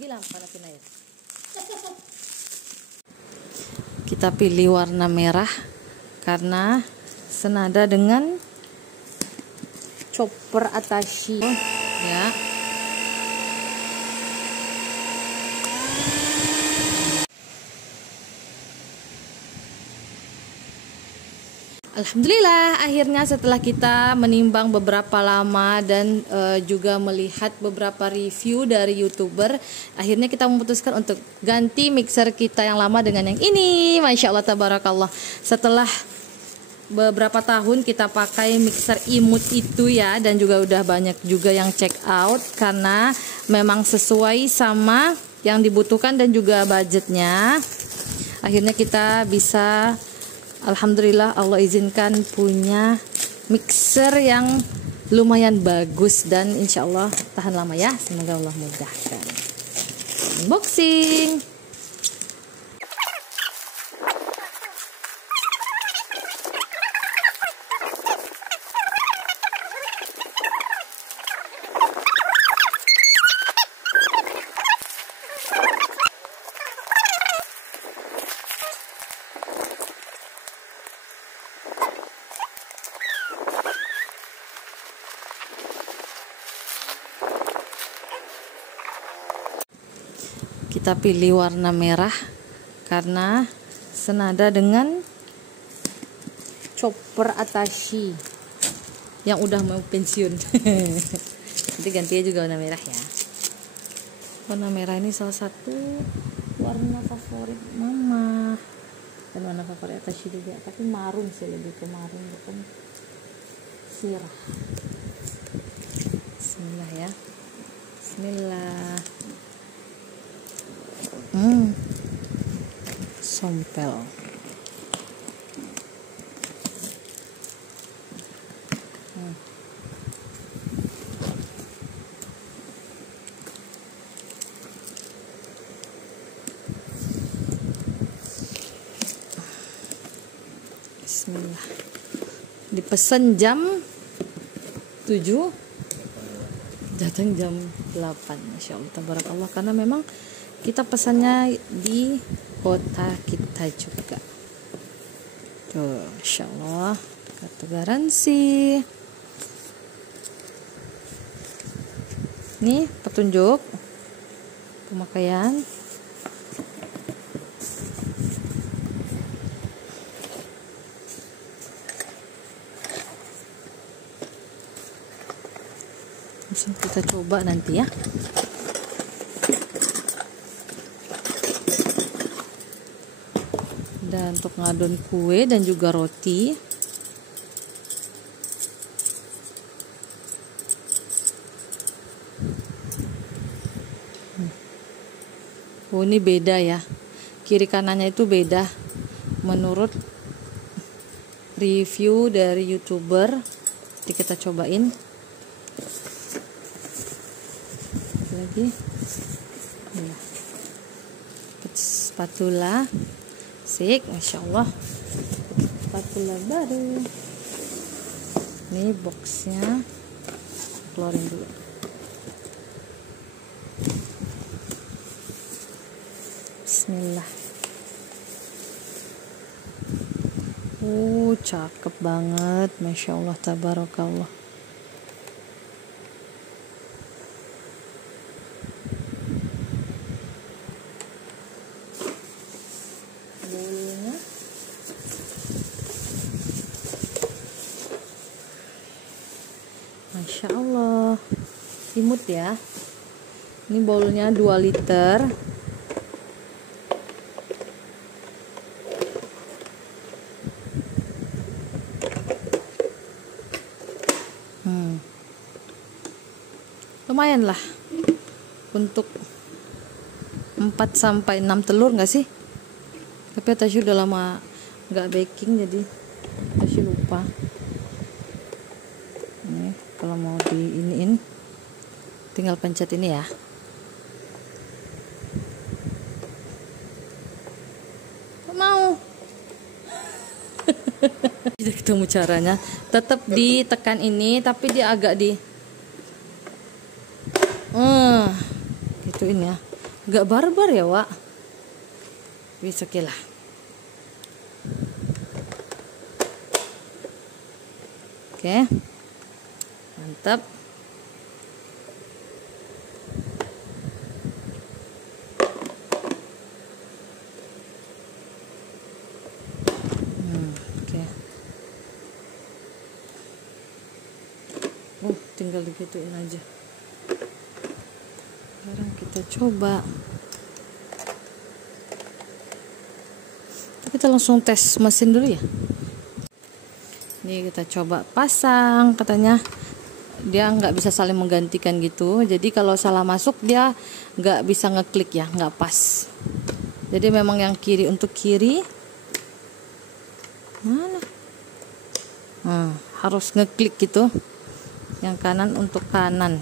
Bilang panasin air. Kita pilih warna merah karena senada dengan chopper Atashi ya. Alhamdulillah, akhirnya setelah kita menimbang beberapa lama dan juga melihat beberapa review dari YouTuber, akhirnya kita memutuskan untuk ganti mixer kita yang lama dengan yang ini. Masya Allah, tabarakallah. Setelah beberapa tahun kita pakai mixer imut itu ya, dan juga udah banyak juga yang check out karena memang sesuai sama yang dibutuhkan dan juga budgetnya. Akhirnya kita bisa, alhamdulillah, Allah izinkan punya mixer yang lumayan bagus dan insya Allah tahan lama ya. Semoga Allah mudahkan. Unboxing. Kita pilih warna merah karena senada dengan chopper Atashi yang udah mau pensiun. Nanti gantinya juga warna merah ya. Warna merah ini salah satu warna favorit mama dan warna favorit Atashi juga, tapi marun sih, lebih ke marun, bukan sirah. Bismillah ya. Bismillah. Sompel. Bismillah. Dipesan jam 7, datang jam 8. Masya Allah, tabarakallah, karena memang kita pesannya di kota kita juga. Tuh, Insya Allah, kartu garansi. Nih petunjuk pemakaian. Langsung kita coba nanti ya. Dan untuk ngadon kue dan juga roti. Oh, ini beda ya. Kiri kanannya itu beda. Menurut review dari YouTuber. Jadi kita cobain. Lagi. Ya. Spatula. Sik, Masya Allah, spatula baru. Ini boxnya, keluarin dulu. Bismillah. Cakep banget, Masya Allah, tabarakallah. Masya Allah, imut ya. Ini bowlnya 2 liter. Lumayan lah untuk 4-6 telur nggak sih? Tapi Atashi udah lama nggak baking, jadi Atashi lupa. Ini kalau mau diiniin tinggal pencet ini ya. Mau tidak ketemu caranya. Tetap ditekan ini, tapi dia agak di gituin ya. Gak barbar ya Wak. Bisa oke lah. Oke, mantap. Oke. Tinggal digituin aja. Sekarang kita coba. Kita langsung tes mesin dulu ya. Ini kita coba pasang, katanya dia nggak bisa saling menggantikan gitu. Jadi kalau salah masuk dia nggak bisa ngeklik ya, nggak pas. Jadi memang yang kiri untuk kiri, mana? Harus ngeklik gitu. Yang kanan untuk kanan.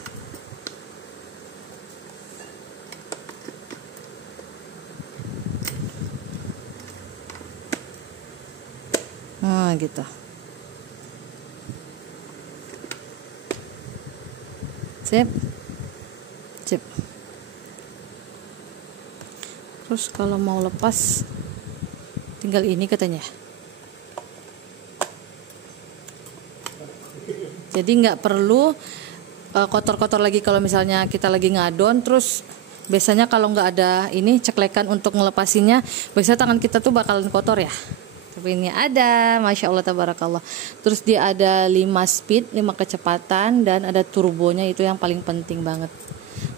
Gitu. Sip. Terus kalau mau lepas tinggal ini katanya. Jadi nggak perlu kotor-kotor lagi kalau misalnya kita lagi ngadon. Terus biasanya kalau nggak ada ini ceklekan untuk ngelepasinnya, biasanya tangan kita tuh bakalan kotor ya. Tapi ini ada, Masya Allah tabarakallah. Terus dia ada 5 speed, 5 kecepatan, dan ada turbonya, itu yang paling penting banget.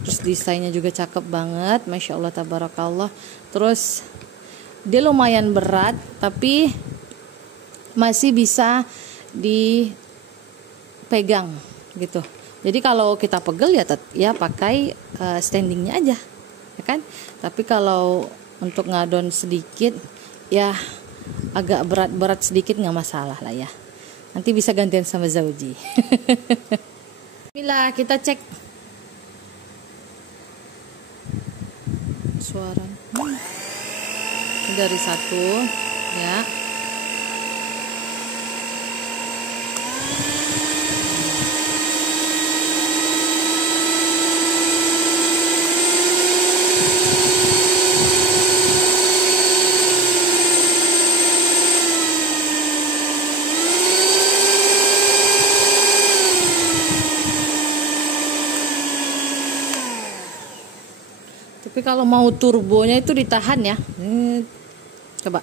Terus desainnya juga cakep banget, Masya Allah tabarakallah. Terus dia lumayan berat, tapi masih bisa dipegang gitu. Jadi kalau kita pegel ya pakai standingnya aja, ya kan? Tapi kalau untuk ngadon sedikit ya agak berat sedikit nggak masalah lah ya. Nanti bisa gantian sama Zauji. Bismillah, kita cek suara. Dari 1 ya. Tapi kalau mau turbonya itu ditahan ya. Coba.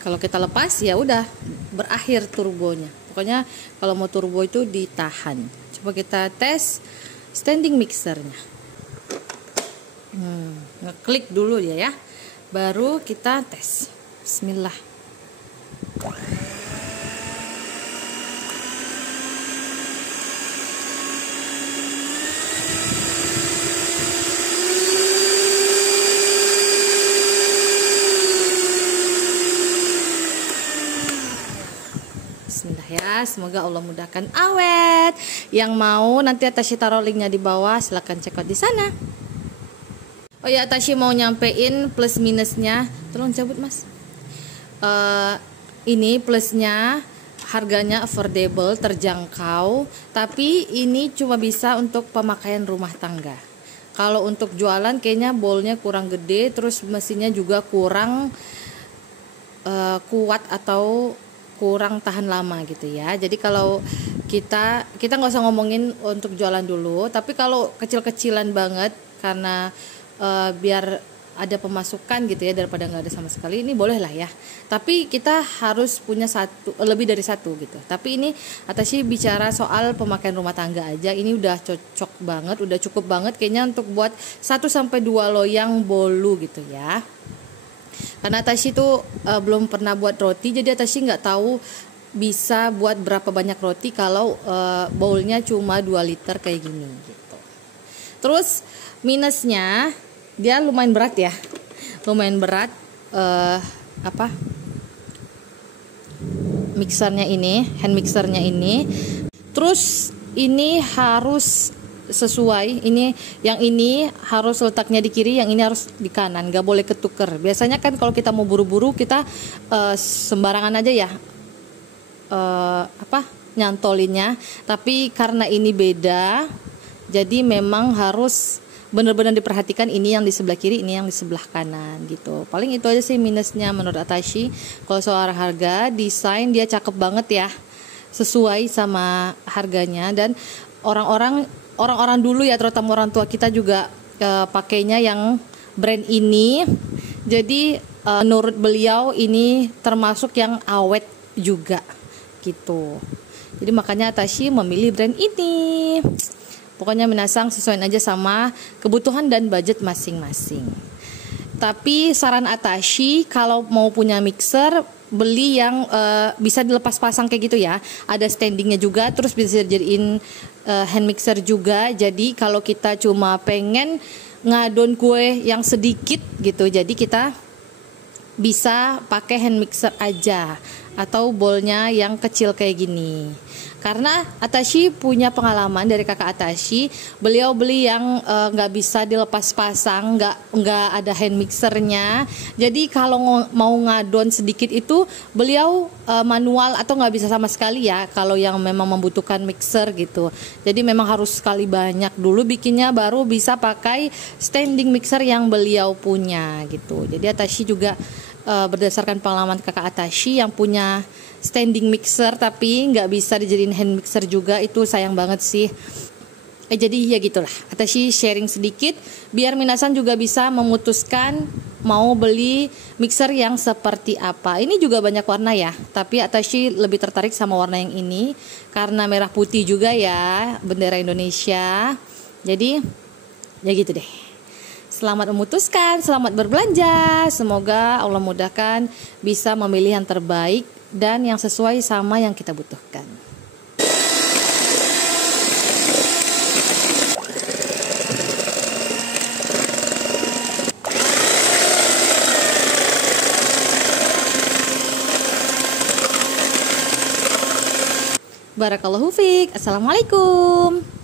Kalau kita lepas ya udah berakhir turbonya. Pokoknya kalau mau turbo itu ditahan. Coba kita tes standing mixernya. Ngeklik dulu ya. Baru kita tes. Bismillah. Bismillah ya, semoga Allah mudahkan awet. Yang mau nanti Tashi taruh linknya di bawah, silahkan check out di sana. Oh ya, Tashi mau nyampein plus minusnya. Tolong cabut mas. Ini plusnya harganya affordable, terjangkau. Tapi ini cuma bisa untuk pemakaian rumah tangga. Kalau untuk jualan kayaknya bowlnya kurang gede. Terus mesinnya juga kurang kuat atau kurang tahan lama gitu ya. Jadi kalau kita nggak usah ngomongin untuk jualan dulu. Tapi kalau kecil-kecilan banget karena biar ada pemasukan gitu ya daripada nggak ada sama sekali, ini boleh lah ya. Tapi kita harus punya lebih dari satu gitu. Tapi ini Atashi bicara soal pemakaian rumah tangga aja, ini udah cocok banget, udah cukup banget kayaknya untuk buat 1-2 loyang bolu gitu ya. Karena Atashi tuh belum pernah buat roti, jadi Atashi nggak tahu bisa buat berapa banyak roti kalau bowlnya cuma 2 liter kayak gini gitu. Terus minusnya dia lumayan berat ya, lumayan berat mixernya ini, hand mixernya ini. Terus ini harus sesuai. Yang ini harus letaknya di kiri, yang ini harus di kanan, nggak boleh ketuker. Biasanya kan kalau kita mau buru-buru kita sembarangan aja ya nyantolinnya, tapi karena ini beda, jadi memang harus benar-benar diperhatikan, ini yang di sebelah kiri, ini yang di sebelah kanan gitu. Paling itu aja sih minusnya menurut Atashi. Kalau soal harga, desain dia cakep banget ya, sesuai sama harganya, dan orang-orang dulu ya, terutama orang tua kita juga pakainya yang brand ini. Jadi menurut beliau ini termasuk yang awet juga gitu. Jadi makanya Atashi memilih brand ini. Pokoknya minasang sesuaiin aja sama kebutuhan dan budget masing-masing. Tapi saran Atashi kalau mau punya mixer, beli yang bisa dilepas pasang kayak gitu ya. Ada standingnya juga, terus bisa dijadiin hand mixer juga. Jadi kalau kita cuma pengen ngadon kue yang sedikit gitu, jadi kita bisa pakai hand mixer aja atau bowlnya yang kecil kayak gini. Karena Atashi punya pengalaman dari kakak Atashi, beliau beli yang nggak bisa dilepas pasang, nggak ada hand mixernya. Jadi kalau mau ngadon sedikit itu beliau manual atau nggak bisa sama sekali ya. Kalau yang memang membutuhkan mixer gitu. Jadi memang harus sekali banyak dulu bikinnya, baru bisa pakai standing mixer yang beliau punya gitu. Jadi Atashi juga berdasarkan pengalaman kakak Atashi yang punya standing mixer tapi nggak bisa dijadiin hand mixer juga, itu sayang banget sih. Jadi ya gitulah, Atashi sharing sedikit biar minasan juga bisa memutuskan mau beli mixer yang seperti apa. Ini juga banyak warna ya, tapi Atashi lebih tertarik sama warna yang ini karena merah putih juga ya, bendera Indonesia. Jadi ya gitu deh. Selamat memutuskan, selamat berbelanja. Semoga Allah mudahkan bisa memilih yang terbaik dan yang sesuai sama yang kita butuhkan. Barakallahu fiik. Assalamualaikum.